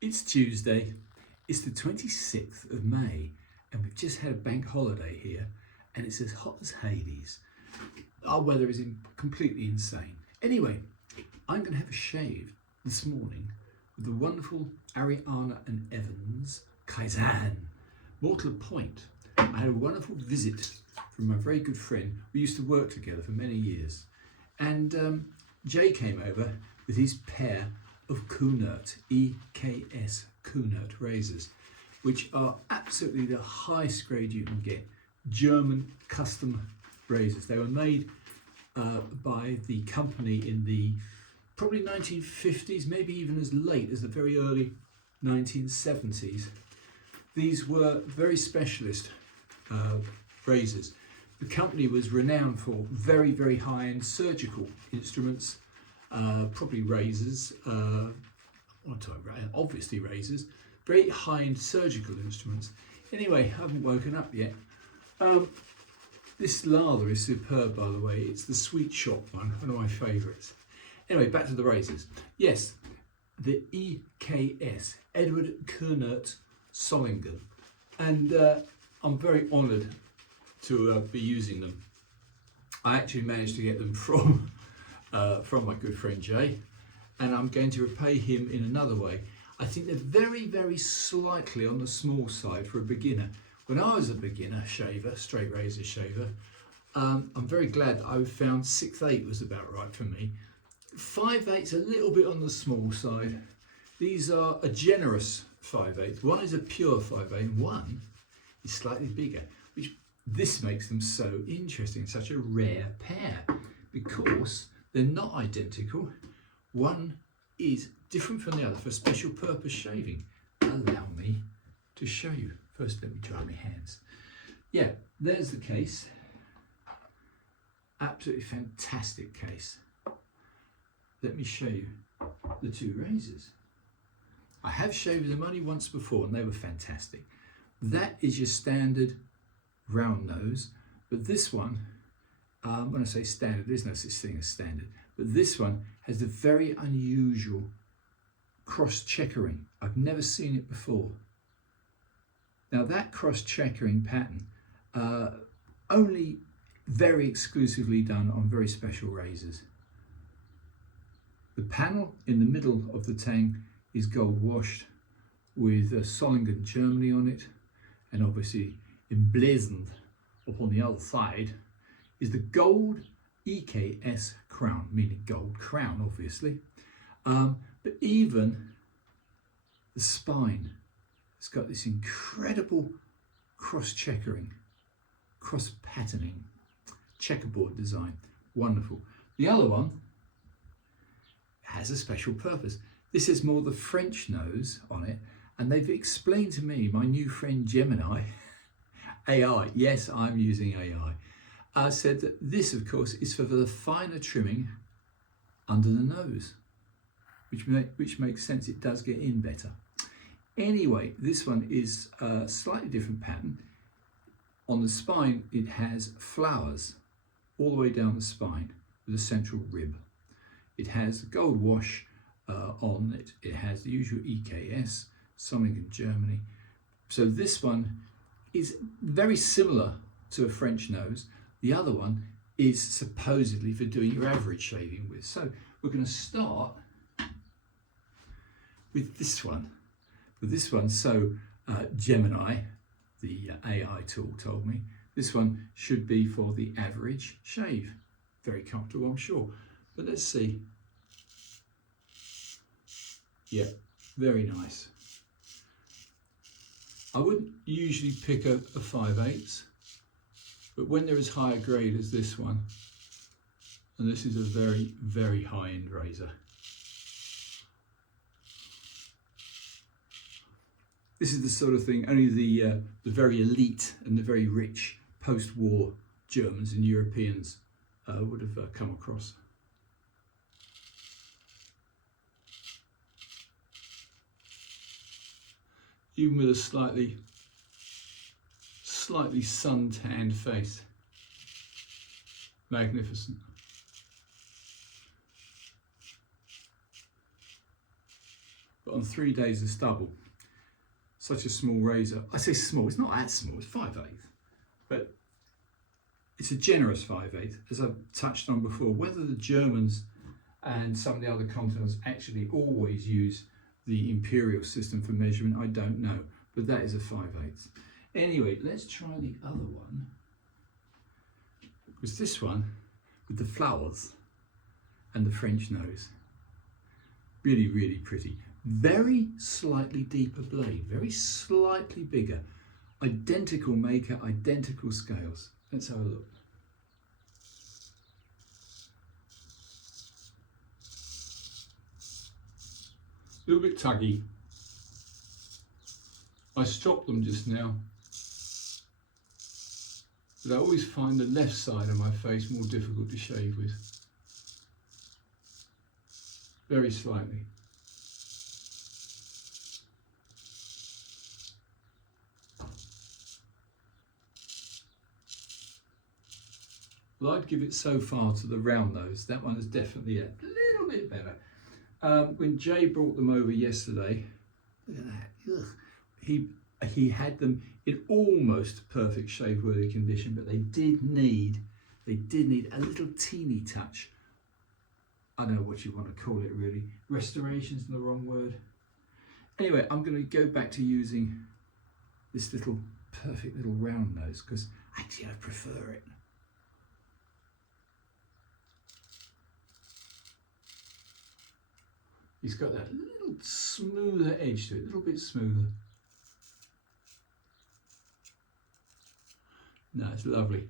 It's Tuesday, it's the 26th of May, and we've just had a bank holiday here, and it's as hot as Hades. Our weather is completely insane. Anyway, I'm going to have a shave this morning with the wonderful Ariana and Evans Kaizen. More to the point, I had a wonderful visit from my very good friend. We used to work together for many years, and Jay came over with his pair of Kuhnert EKS Kuhnert razors, which are absolutely the highest grade you can get. German custom razors. They were made by the company in the probably 1950s, maybe even as late as the very early 1970s. These were very specialist razors. The company was renowned for very, very high-end surgical instruments, probably razors, obviously razors, very high-end surgical instruments. Anyway, I haven't woken up yet. This lather is superb, by the way. It's the Sweet Shop one of my favourites. Anyway, back to the razors. Yes, the EKS, Edward Kuhnert Solingen, and I'm very honoured to be using them. I actually managed to get them from my good friend Jay, and I'm going to repay him in another way. I think they're very, very slightly on the small side for a beginner. When I was a beginner shaver, straight razor shaver, I'm very glad that I found 6/8 was about right for me. 5/8's a little bit on the small side. These are a generous 5/8. One is a pure 5/8 and one is slightly bigger, which this makes them so interesting, such a rare pair, because they're not identical. One is different from the other for special purpose shaving. Allow me to show you. First, let me dry my hands. Yeah, there's the case. Absolutely fantastic case. Let me show you the two razors. I have shaved them only once before and they were fantastic. That is your standard round nose, but this one, when I say standard, there's no such thing as standard, but this one has a very unusual cross-checkering. I've never seen it before. Now that cross-checkering pattern, only very exclusively done on very special razors. The panel in the middle of the tang is gold washed with Solingen Germany on it, and obviously emblazoned upon the other side is the gold EKS crown, meaning gold crown obviously, but even the spine has got this incredible cross-checkering, cross-patterning, checkerboard design. Wonderful. The other one has a special purpose. This is more the French nose on it, and they've explained to me, my new friend Gemini, AI, yes, I'm using AI, said that this, of course, is for the finer trimming under the nose, which makes sense. It does get in better. Anyway, this one is a slightly different pattern. On the spine, it has flowers all the way down the spine with a central rib. It has gold wash on it. It has the usual EKS, Solingen Germany. So this one is very similar to a French nose. The other one is supposedly for doing your average shaving with. So we're going to start with this one. With this one, so Gemini, the AI tool, told me this one should be for the average shave. Very comfortable, I'm sure. But let's see. Yeah, very nice. I wouldn't usually pick a 5/8, but when they're as high a grade as this one, and this is a very, very high-end razor. This is the sort of thing only the very elite and the very rich post-war Germans and Europeans would have come across. Even with a slightly sun-tanned face. Magnificent. but on 3 days of stubble, such a small razor. I say small, it's not that small, it's 5/8, but it's a generous 5/8, as I've touched on before. Whether the Germans and some of the other continents actually always use the imperial system for measurement, I don't know, but that is a 5/8. Anyway, let's try the other one. It was this one with the flowers and the French nose. Really, really pretty. Very slightly deeper blade, very slightly bigger. Identical maker, identical scales. Let's have a look. A little bit tuggy. I stropped them just now, but I always find the left side of my face more difficult to shave with. Very slightly. Well, I'd give it so far to the round nose. That one is definitely a little bit better. When Jay brought them over yesterday, look at that. Ugh. He had them in almost perfect shave-worthy condition, but they did need a little teeny touch. I don't know what you want to call it really. Restoration's the wrong word. Anyway, I'm going to go back to using this little perfect little round nose because actually I prefer it. He's got that little smoother edge to it, a little bit smoother. No, it's lovely.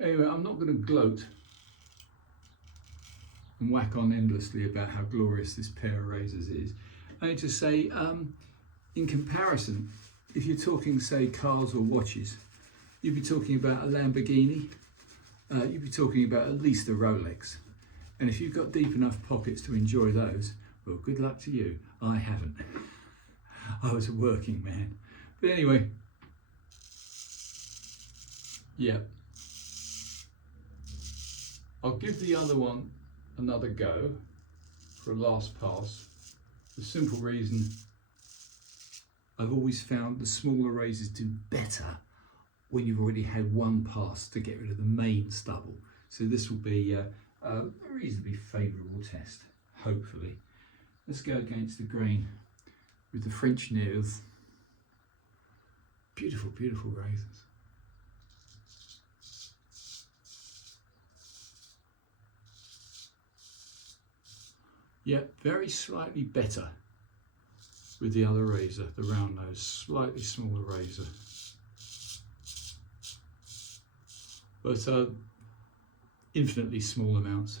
Anyway, I'm not going to gloat and whack on endlessly about how glorious this pair of razors is. Only to say, in comparison, if you're talking, say, cars or watches, you'd be talking about a Lamborghini, you'd be talking about at least a Rolex. And if you've got deep enough pockets to enjoy those, well, good luck to you. I haven't. I was a working man. But anyway, yeah. I'll give the other one another go for a last pass. The simple reason I've always found the smaller razors do better when you've already had one pass to get rid of the main stubble. So this will be a reasonably favourable test, hopefully. Let's go against the grain with the French nails. Beautiful, beautiful razors. Yeah, very slightly better with the other razor, the round nose, slightly smaller razor. But infinitely small amounts.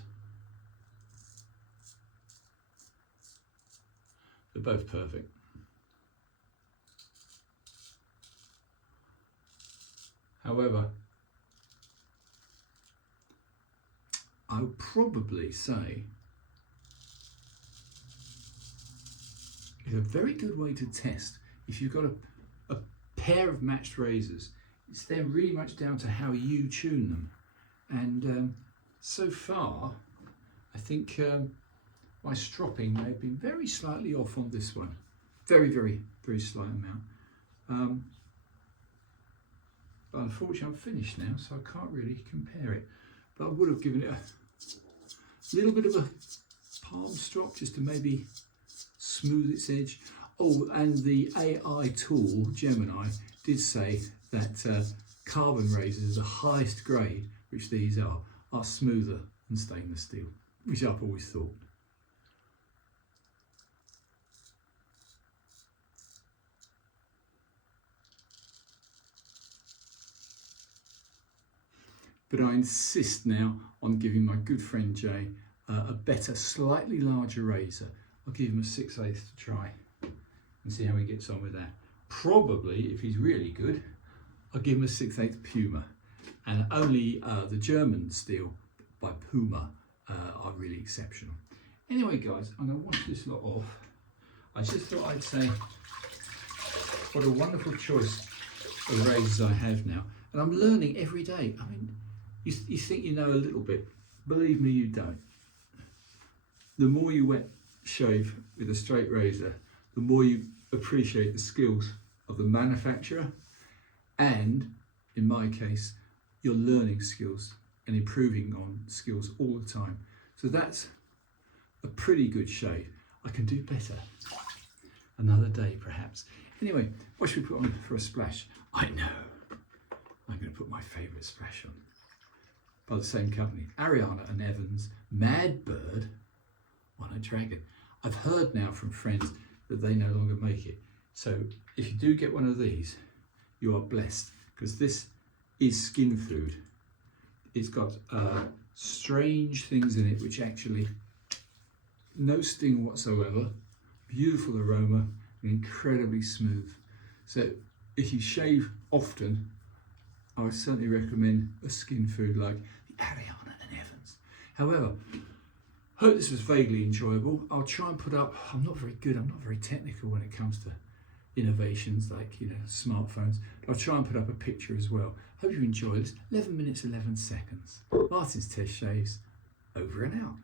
They're both perfect. However, I would probably say it's a very good way to test. If you've got a pair of matched razors, it's then really much down to how you tune them. And so far, I think my stropping may have been very slightly off on this one. Very, very, very slight amount. But unfortunately, I'm finished now, so I can't really compare it. But I would have given it a little bit of a palm strop just to maybe smooth its edge. Oh, and the AI tool, Gemini, did say that carbon razors, the highest grade, which these are smoother than stainless steel, which I've always thought. But I insist now on giving my good friend Jay a better, slightly larger razor. I'll give him a 6/8 to try and see how he gets on with that. Probably, if he's really good, I'll give him a 6/8 Puma. And only the German steel by Puma are really exceptional. Anyway, guys, I'm going to wash this lot off. I just thought I'd say what a wonderful choice of razors I have now. And I'm learning every day. I mean, You think you know a little bit. Believe me, you don't. The more you wet shave with a straight razor, the more you appreciate the skills of the manufacturer, and in my case, you're learning skills and improving on skills all the time. So that's a pretty good shave. I can do better. Another day, perhaps. Anyway, what should we put on for a splash? I know. I'm going to put my favourite splash on. By the same company, Ariana and Evans, Mad Bird on a Dragon. I've heard now from friends that they no longer make it. So if you do get one of these, you are blessed, because this is skin food. It's got strange things in it which actually, no sting whatsoever, beautiful aroma, and incredibly smooth. So if you shave often, I would certainly recommend a skin food like the Ariana and Evans. However, I hope this was vaguely enjoyable. I'll try and put up, I'm not very good, I'm not very technical when it comes to innovations like, you know, smartphones. I'll try and put up a picture as well. Hope you enjoyed this. 11 minutes, 11 seconds. Martin's Test Shaves, over and out.